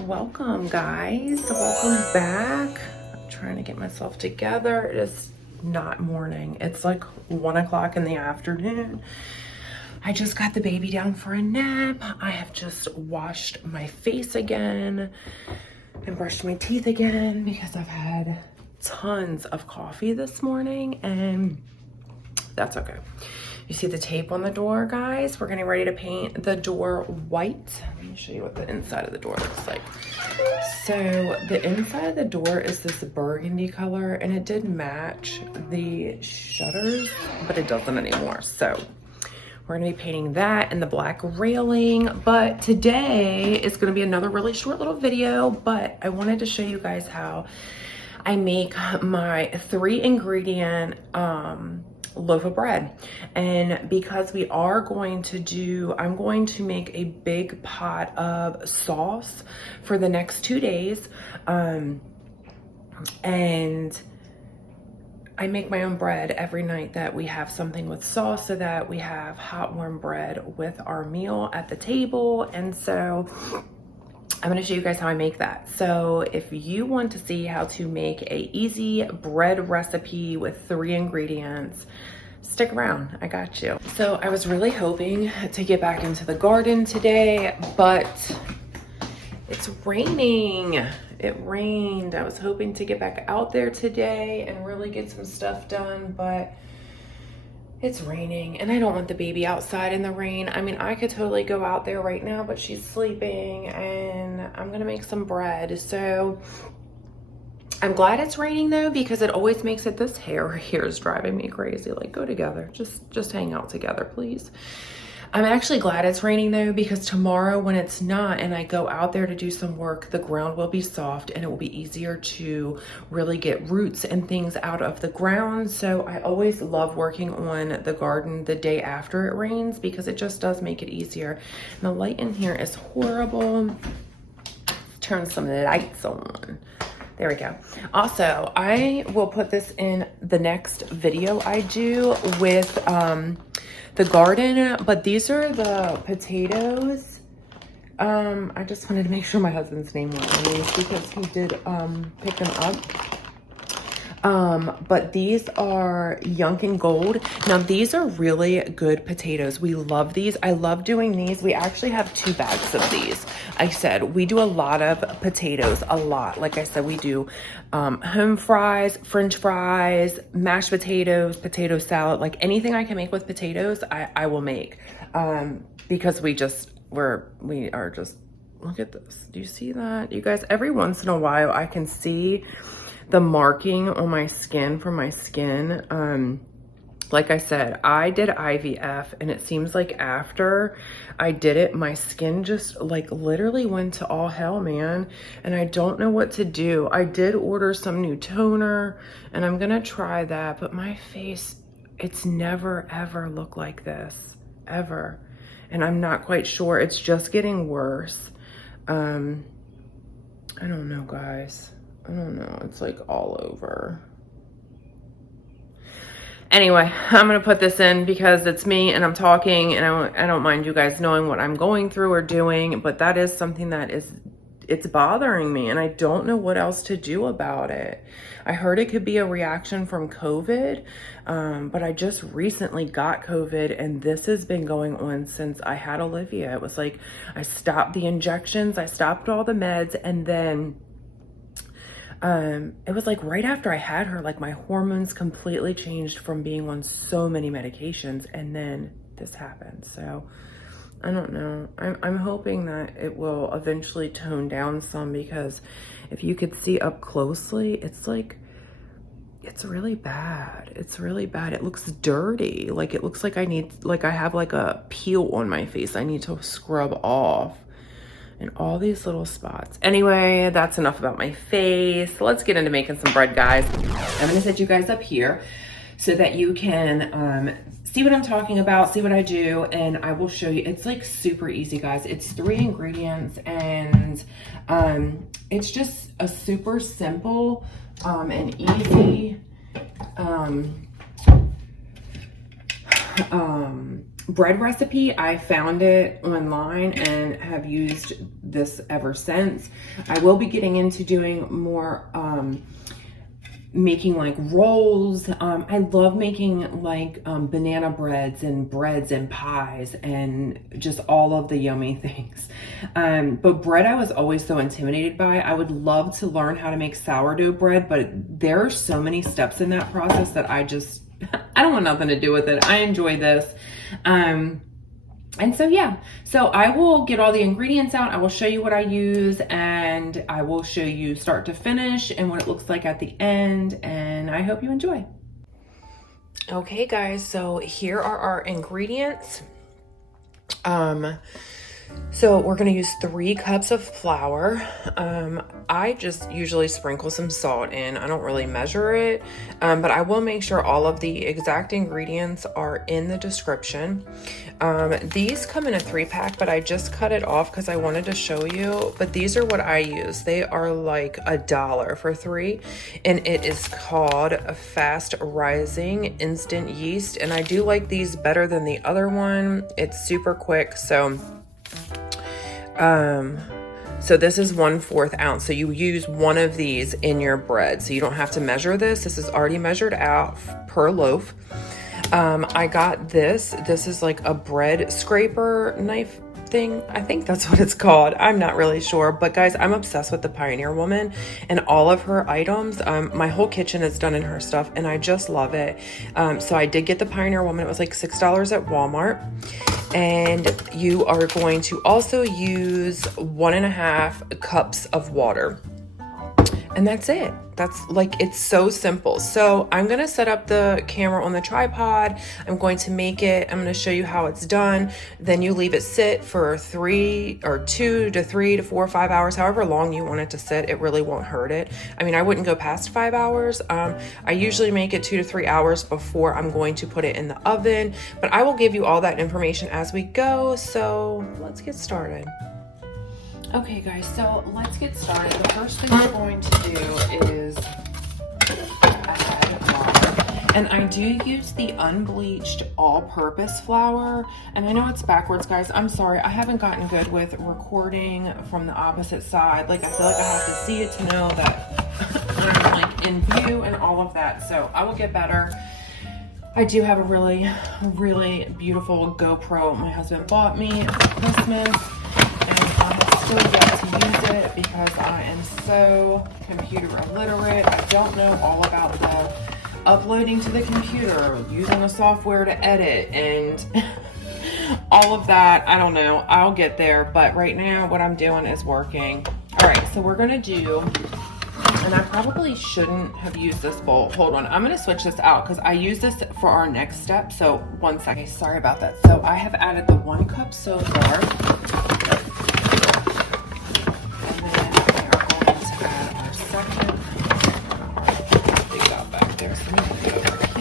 Welcome, guys. Welcome back. I'm trying to get myself together. It is not morning. It's like 1 o'clock in the afternoon. I just got the baby down for a nap. I have just washed my face again and brushed my teeth again because I've had tons of coffee this morning, and that's okay. You see the tape on the door, guys? We're getting ready to paint the door white. Let me show you what the inside of the door looks like. So the inside of the door is this burgundy color, and it did match the shutters, but it doesn't anymore. So we're gonna be painting that and the black railing. But today is gonna be another really short little video, but I wanted to show you guys how I make my 3-ingredient loaf of bread. And because we are going to do, I'm going to make a big pot of sauce for the next 2 days. And I make my own bread every night that we have something with sauce, so that we have hot warm bread with our meal at the table. And so I'm going to show you guys how I make that. So if you want to see how to make a easy bread recipe with 3 ingredients, stick around, I got you. So I was really hoping to get back into the garden today, but it's raining. It rained. I was hoping to get back out there today and really get some stuff done, but it's raining and I don't want the baby outside in the rain. I mean, I could totally go out there right now, but she's sleeping and I'm gonna make some bread. So I'm glad it's raining though, because it always makes it, this hair here is driving me crazy. Like, go together, just hang out together, please. I'm actually glad it's raining though, because tomorrow when it's not and I go out there to do some work, the ground will be soft and it will be easier to really get roots and things out of the ground. So I always love working on the garden the day after it rains, because it just does make it easier. And the light in here is horrible. Turn some lights on. There we go. Also, I will put this in the next video I do with the garden, but these are the potatoes. I just wanted to make sure my husband's name was on these, because he did pick them up. But these are Yunkin Gold. Now these are really good potatoes. We love these. I love doing these. We actually have 2 bags of these. I said we do a lot of potatoes, a lot. Like I said, we do home fries, French fries, mashed potatoes, potato salad, like anything I can make with potatoes, I will make. Because we are just, look at this. Do you see that? You guys, every once in a while I can see the marking on my skin from my skin. Like I said, I did IVF, and it seems like after I did it, my skin just like literally went to all hell, man. And I don't know what to do. I did order some new toner and I'm gonna try that, but my face, it's never ever looked like this, ever. And I'm not quite sure, it's just getting worse. I don't know, guys. I don't know, it's like all over. Anyway, I'm gonna put this in because it's me and I'm talking, and I don't mind you guys knowing what I'm going through or doing, but that is something that it's bothering me, and I don't know what else to do about it. I heard it could be a reaction from COVID, but I just recently got COVID, and this has been going on since I had Olivia. It was like I stopped the injections, I stopped all the meds, and then it was like right after I had her, like my hormones completely changed from being on so many medications, and then this happened. So I don't know. I'm hoping that it will eventually tone down some, because if you could see up closely, it's like, it's really bad. It's really bad. It looks dirty. Like it looks like I have like a peel on my face I need to scrub off. And all these little spots. Anyway, that's enough about my face. Let's get into making some bread, guys. I'm gonna set you guys up here so that you can see what I'm talking about, see what I do, and I will show you. It's like super easy, guys. It's 3 ingredients, and it's just a super simple and easy bread recipe. I found it online and have used this ever since. I will be getting into doing more making like rolls. I love making like banana breads and pies and just all of the yummy things. But bread I was always so intimidated by. I would love to learn how to make sourdough bread, but there are so many steps in that process that I don't want nothing to do with it. I enjoy this. And so, yeah, so I will get all the ingredients out. I will show you what I use, and I will show you start to finish and what it looks like at the end. And I hope you enjoy. Okay, guys, so here are our ingredients. So we're going to use 3 cups of flour. I just usually sprinkle some salt in. I don't really measure it, but I will make sure all of the exact ingredients are in the description. These come in a 3-pack, but I just cut it off because I wanted to show you. But these are what I use. They are like $1 for 3, and it is called a Fast Rising Instant Yeast. And I do like these better than the other one. It's super quick. So this is 1/4 ounce. So you use one of these in your bread. So you don't have to measure this. This is already measured out per loaf. I got this. This is like a bread scraper knife thing. I think that's what it's called. I'm not really sure. But guys, I'm obsessed with the Pioneer Woman and all of her items. My whole kitchen is done in her stuff and I just love it. So I did get the Pioneer Woman. It was like $6 at Walmart. And you are going to also use 1.5 cups of water. And that's it. That's like, it's so simple. So I'm going to set up the camera on the tripod. I'm going to make it. I'm going to show you how it's done. Then you leave it sit for 2 to 3 to 4 or 5 hours, however long you want it to sit. It really won't hurt it. I mean, I wouldn't go past 5 hours. I usually make it 2 to 3 hours before I'm going to put it in the oven, but I will give you all that information as we go. So let's get started. Okay guys, so let's get started. The first thing we're going to do is add water. And I do use the unbleached all-purpose flour. And I know it's backwards, guys. I'm sorry. I haven't gotten good with recording from the opposite side. Like, I feel like I have to see it to know that I'm like in view and all of that. So I will get better. I do have a really, really beautiful GoPro my husband bought me for Christmas. Still yet to use it because I am so computer illiterate. I don't know all about the uploading to the computer, using the software to edit, and all of that. I don't know. I'll get there, but right now what I'm doing is working. All right, so we're gonna do, and I probably shouldn't have used this bowl. Hold on, I'm gonna switch this out because I use this for our next step. So 1 second. Sorry about that. So I have added the 1 cup so far.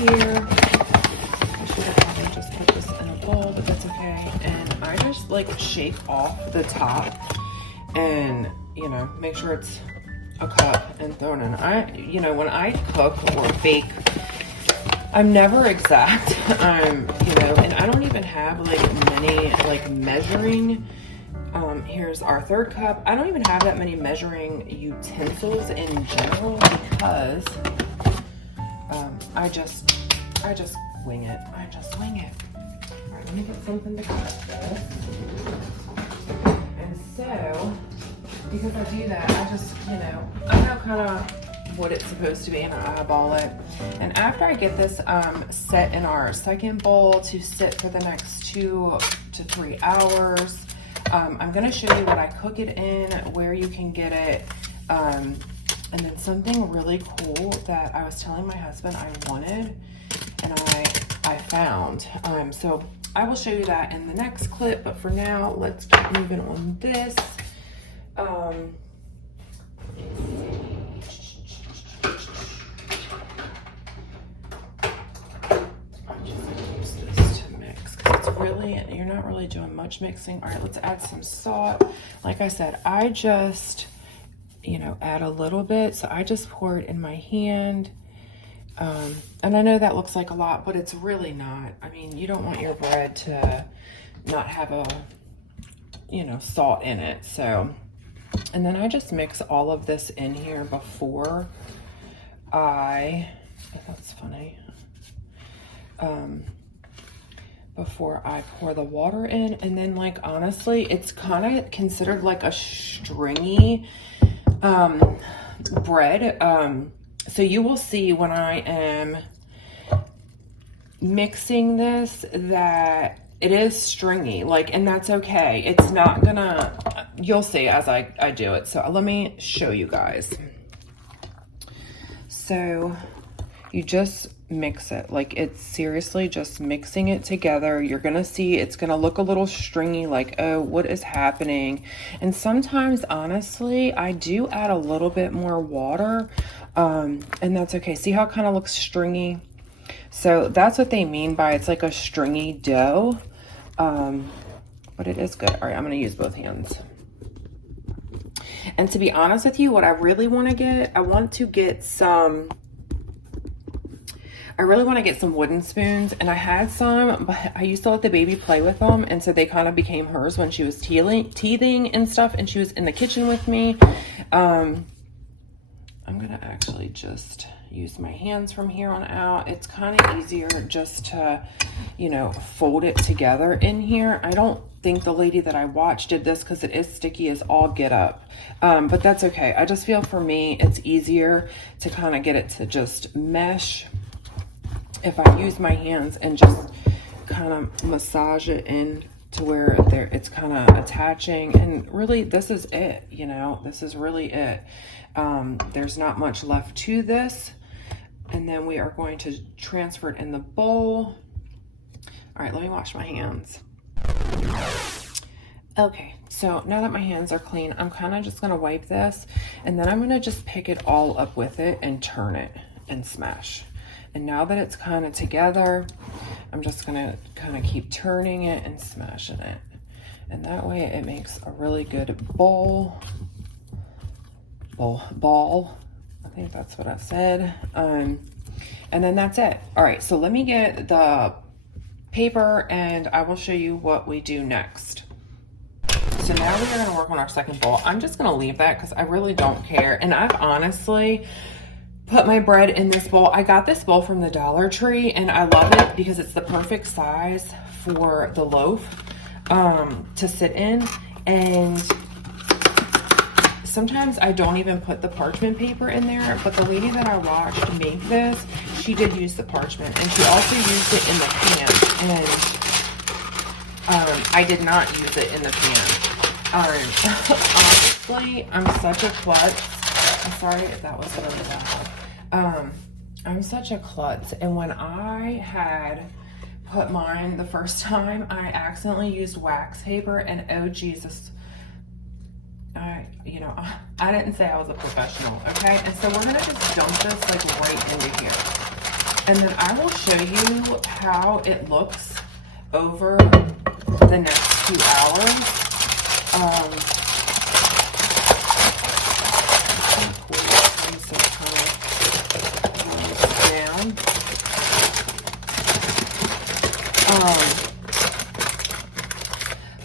Here. I should have probably just put this in a bowl, but that's okay. And I just like shake off the top and, you know, make sure it's a cup and throw it in. You know, when I cook or bake, I'm never exact. You know, and I don't even have like many like measuring. Here's our 3rd cup. I don't even have that many measuring utensils in general because I just wing it. I just wing it. All right, let me get something to cut this. And so, because I do that, I just, you know, I know kind of what it's supposed to be and I eyeball it. And after I get this set in our 2nd bowl to sit for the next 2 to 3 hours, I'm going to show you what I cook it in, where you can get it. And then something really cool that I was telling my husband I wanted and I found. So I will show you that in the next clip, but for now, let's keep moving on this. I'm just gonna use this to mix because it's really, you're not really doing much mixing. All right, let's add some salt. Like I said, I just, you know, add a little bit. So I just pour it in my hand. And I know that looks like a lot, but it's really not. I mean, you don't want your bread to not have a, you know, salt in it. So, and then I just mix all of this in here before that's funny. Before I pour the water in. And then, like, honestly, it's kind of considered like a stringy bread. So you will see when I am mixing this that it is stringy, like, and that's okay. It's not gonna, you'll see as I do it. So let me show you guys. So you just mix it, like, it's seriously just mixing it together. You're gonna see it's gonna look a little stringy, like, oh, what is happening? And sometimes, honestly, I do add a little bit more water, and that's okay. See how it kind of looks stringy? So that's what they mean by it's like a stringy dough. But it is good. All right, I'm gonna use both hands. And to be honest with you, what I really want to get, I really want to get some wooden spoons, and I had some, but I used to let the baby play with them, and so they kind of became hers when she was teething and stuff, and she was in the kitchen with me. I'm gonna actually just use my hands from here on out. It's kind of easier just to, you know, fold it together in here. I don't think the lady that I watched did this because it is sticky as all get up, but that's okay. I just feel for me it's easier to kind of get it to just mesh if I use my hands and just kind of massage it in to where it's kind of attaching. And really, this is it, you know, this is really it. There's not much left to this. And then we are going to transfer it in the bowl. All right, let me wash my hands. Okay, so now that my hands are clean, I'm kind of just gonna wipe this, and then I'm gonna just pick it all up with it and turn it and smash. And now that it's kind of together, I'm just gonna kind of keep turning it and smashing it. And that way it makes a really good ball. I think that's what I said. And then that's it. All right, so let me get the paper and I will show you what we do next. So now we are gonna work on our second bowl. I'm just gonna leave that because I really don't care. And I've honestly put my bread in this bowl. I got this bowl from the Dollar Tree and I love it because it's the perfect size for the loaf to sit in. And sometimes I don't even put the parchment paper in there, but the lady that I watched make this, she did use the parchment, and she also used it in the pan, and I did not use it in the pan. Honestly, I'm such a klutz. I'm sorry if that was really loud. I'm such a klutz, and when I had put mine the first time, I accidentally used wax paper, and oh Jesus, I didn't say I was a professional, okay? And so we're gonna just dump this like right into here. And then I will show you how it looks over the next 2 hours.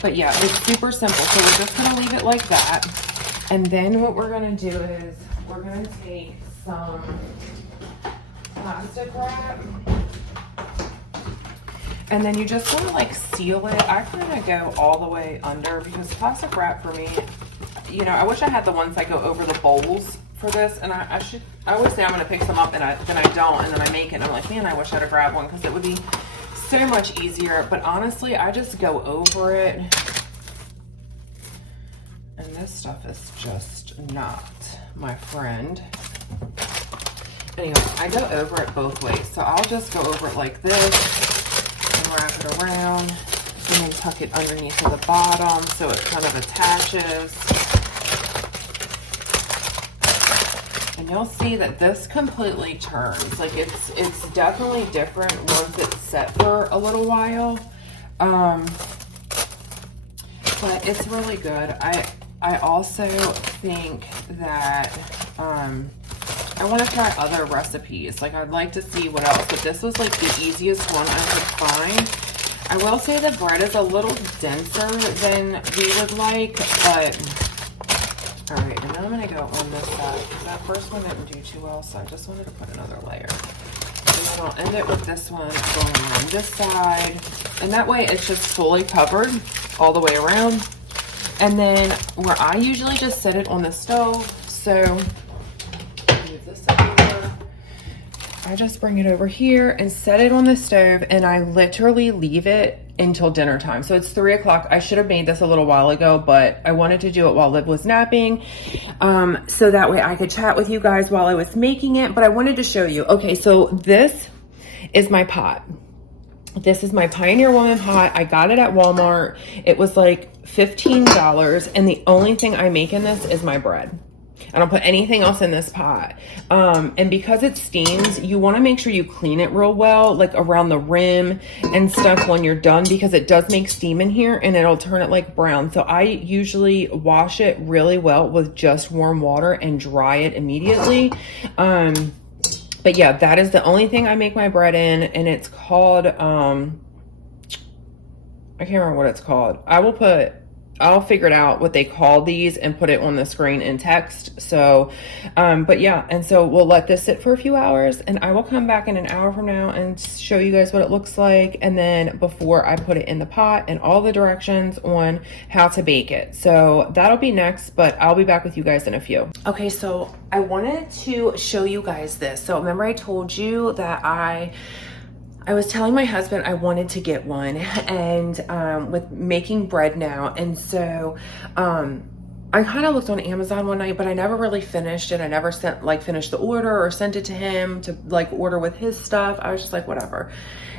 But yeah, it's super simple. So we're just gonna leave it like that. And then what we're gonna do is we're gonna take some plastic wrap. And then you just wanna like seal it. I kind of go all the way under because plastic wrap for me, you know, I wish I had the ones that go over the bowls for this. And I always say I'm gonna pick some up and then I don't. And then I make it and I'm like, man, I wish I'd have grabbed one because it would be so much easier. But honestly, I just go over it. And this stuff is just not my friend. Anyway, I go over it both ways. So I'll just go over it like this and wrap it around and then tuck it underneath of the bottom so it kind of attaches. And you'll see that this completely turns. Like it's definitely different once it's set for a little while. But it's really good. I also think that I want to try other recipes. Like, I'd like to see what else, but this was like the easiest one I could find. I will say the bread is a little denser than we would like, but all right. And then I'm going to go on this side because that first one didn't do too well, so I just wanted to put another layer. And then I'll end it with this one going on this side, and that way it's just fully covered all the way around. And then where I usually just set it on the stove, so move this over. I just bring it over here and set it on the stove, and I literally leave it until dinner time. So it's 3 o'clock. I should have made this a little while ago, but I wanted to do it while Liv was napping, so that way I could chat with you guys while I was making it. But I wanted to show you. Okay, so this is my pot. This is my Pioneer Woman pot. I got it at Walmart. It was like $15, and the only thing I make in this is my bread. I don't put anything else in this pot. And because it steams, you want to make sure you clean it real well, like around the rim and stuff when you're done, because it does make steam in here and it'll turn it like brown. So I usually wash it really well with just warm water and dry it immediately. But yeah, that is the only thing I make my bread in, and it's called, I can't remember what it's called. I'll figure it out what they call these and put it on the screen in text. So, but yeah, and so we'll let this sit for a few hours, and I will come back in an hour from now and show you guys what it looks like. And then before I put it in the pot, and all the directions on how to bake it. So that'll be next, but I'll be back with you guys in a few. Okay, so I wanted to show you guys this. So remember I told you that I was telling my husband I wanted to get one, and with making bread now. And so I kind of looked on Amazon one night, but I never really finished it. I never finished the order or sent it to him to like order with his stuff. I was just like, whatever.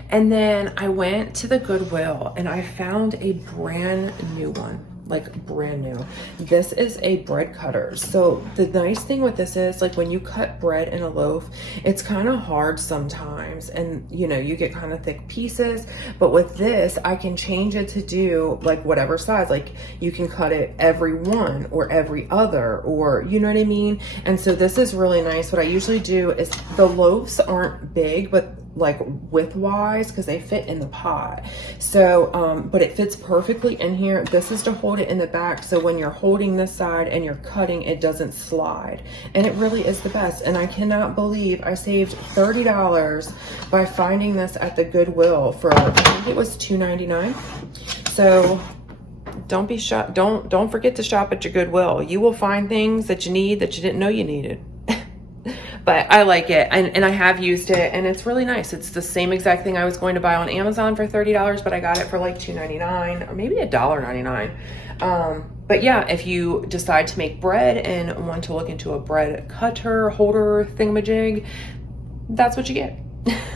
And then I went to the Goodwill and I found a brand new one. Like brand new. This is a bread cutter. So the nice thing with this is, like, when you cut bread in a loaf, it's kind of hard sometimes, and you know, you get kind of thick pieces. But with this, I can change it to do like whatever size. Like you can cut it every one or every other, or you know what I mean. And so this is really nice. What I usually do is, the loaves aren't big, but like width wise, because they fit in the pot. So but it fits perfectly in here. This is to hold it in the back, so when you're holding this side and you're cutting, it doesn't slide, and it really is the best. And I cannot believe I saved $30 by finding this at the Goodwill for, I think it was $2.99. So don't forget to shop at your Goodwill. You will find things that you need that you didn't know you needed. But I like it, and I have used it, and it's really nice. It's the same exact thing I was going to buy on Amazon for $30, but I got it for like $2.99 or maybe $1.99. But yeah, if you decide to make bread and want to look into a bread cutter, holder, thingamajig, that's what you get.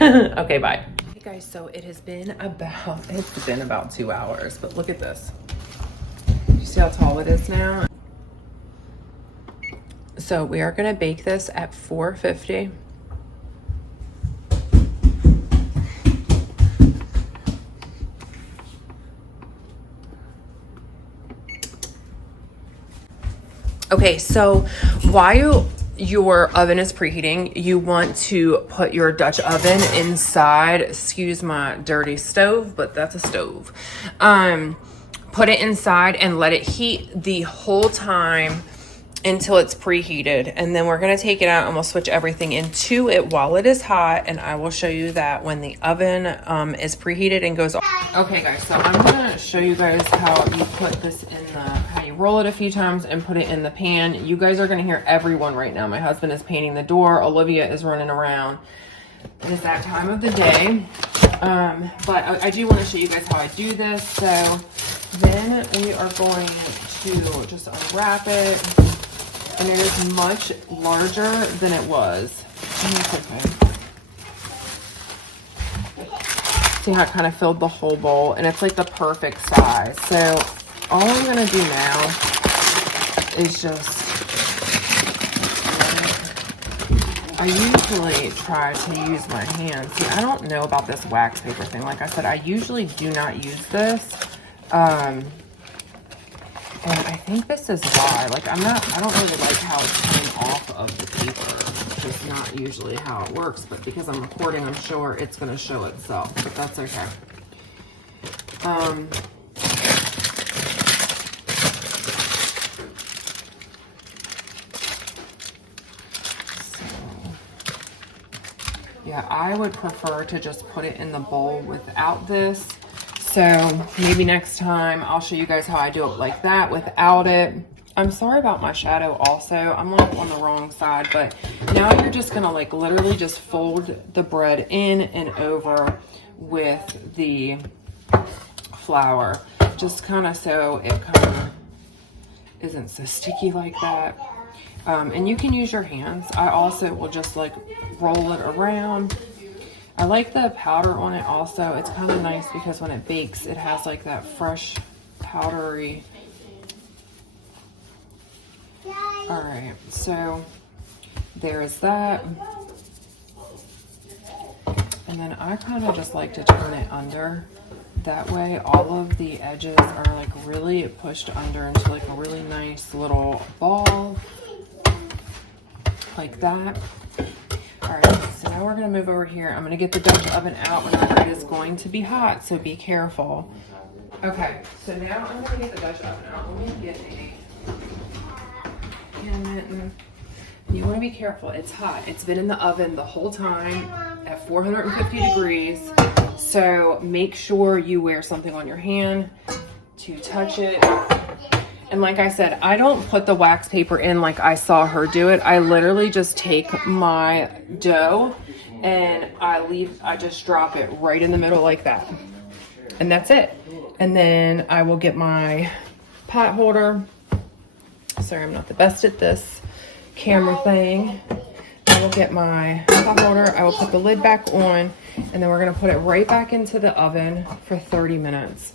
Okay, bye. Hey guys, so it's been about 2 hours, but look at this. You see how tall it is now? So we are going to bake this at 450. Okay, so while your oven is preheating, you want to put your Dutch oven inside. Excuse my dirty stove, but that's a stove. Put it inside and let it heat the whole time until it's preheated, and then we're going to take it out and we'll switch everything into it while it is hot, and I will show you that when the oven is preheated and goes off. Okay guys, so I'm going to show you guys how you put this in how you roll it a few times and put it in the pan. You guys are going to hear everyone right now. My husband is painting the door, Olivia is running around. It is that time of the day. But I do want to show you guys how I do this. So then we are going to just unwrap it. And it is much larger than it was. See how it kind of filled the whole bowl, and it's like the perfect size. So all I'm gonna do now is just, I usually try to use my hands. See, I don't know about this wax paper thing. Like I said, I usually do not use this. And I think this is why, like I don't really like how it's coming off of the paper. just not usually how it works, but because I'm recording, I'm sure it's going to show itself, but that's okay. Yeah, I would prefer to just put it in the bowl without this. So maybe next time I'll show you guys how I do it like that without it. I'm sorry about my shadow also. I'm like on the wrong side, but now you're just gonna like literally just fold the bread in and over with the flour. Just kind of so it kind of isn't so sticky like that. And you can use your hands. I also will just like roll it around. I like the powder on it also. It's kind of nice because when it bakes, it has like that fresh powdery. All right, so there's that. And then I kind of just like to turn it under. That way all of the edges are like really pushed under into like a really nice little ball. Like that. All right, so now we're gonna move over here. I'm gonna get the Dutch oven out. Remember, it is going to be hot, so be careful. Okay, so now I'm gonna get the Dutch oven out. Let me get you wanna be careful, it's hot. It's been in the oven the whole time at 450 degrees. So make sure you wear something on your hand to touch it. And like I said, I don't put the wax paper in like I saw her do it. I literally just take my dough and I just drop it right in the middle like that. And that's it. And then I will get my pot holder. Sorry, I'm not the best at this camera thing. I will get my pot holder. I will put the lid back on, and then we're gonna put it right back into the oven for 30 minutes.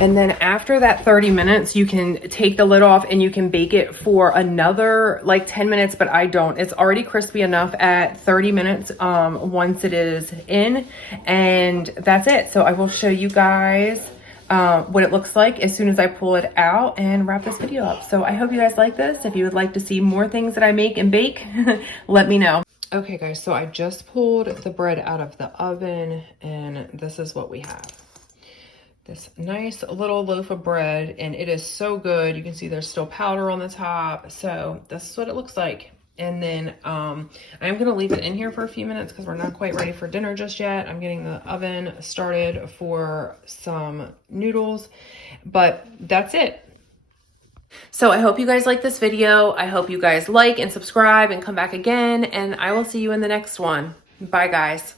And then after that 30 minutes, you can take the lid off and you can bake it for another like 10 minutes, but I don't. It's already crispy enough at 30 minutes once it is in, and that's it. So I will show you guys what it looks like as soon as I pull it out and wrap this video up. So I hope you guys like this. If you would like to see more things that I make and bake, let me know. Okay guys, so I just pulled the bread out of the oven and this is what we have. This nice little loaf of bread, and it is so good. You can see there's still powder on the top. So this is what it looks like. And then I'm gonna leave it in here for a few minutes because we're not quite ready for dinner just yet. I'm getting the oven started for some noodles, but that's it. So I hope you guys like this video. I hope you guys like and subscribe and come back again, and I will see you in the next one. Bye guys.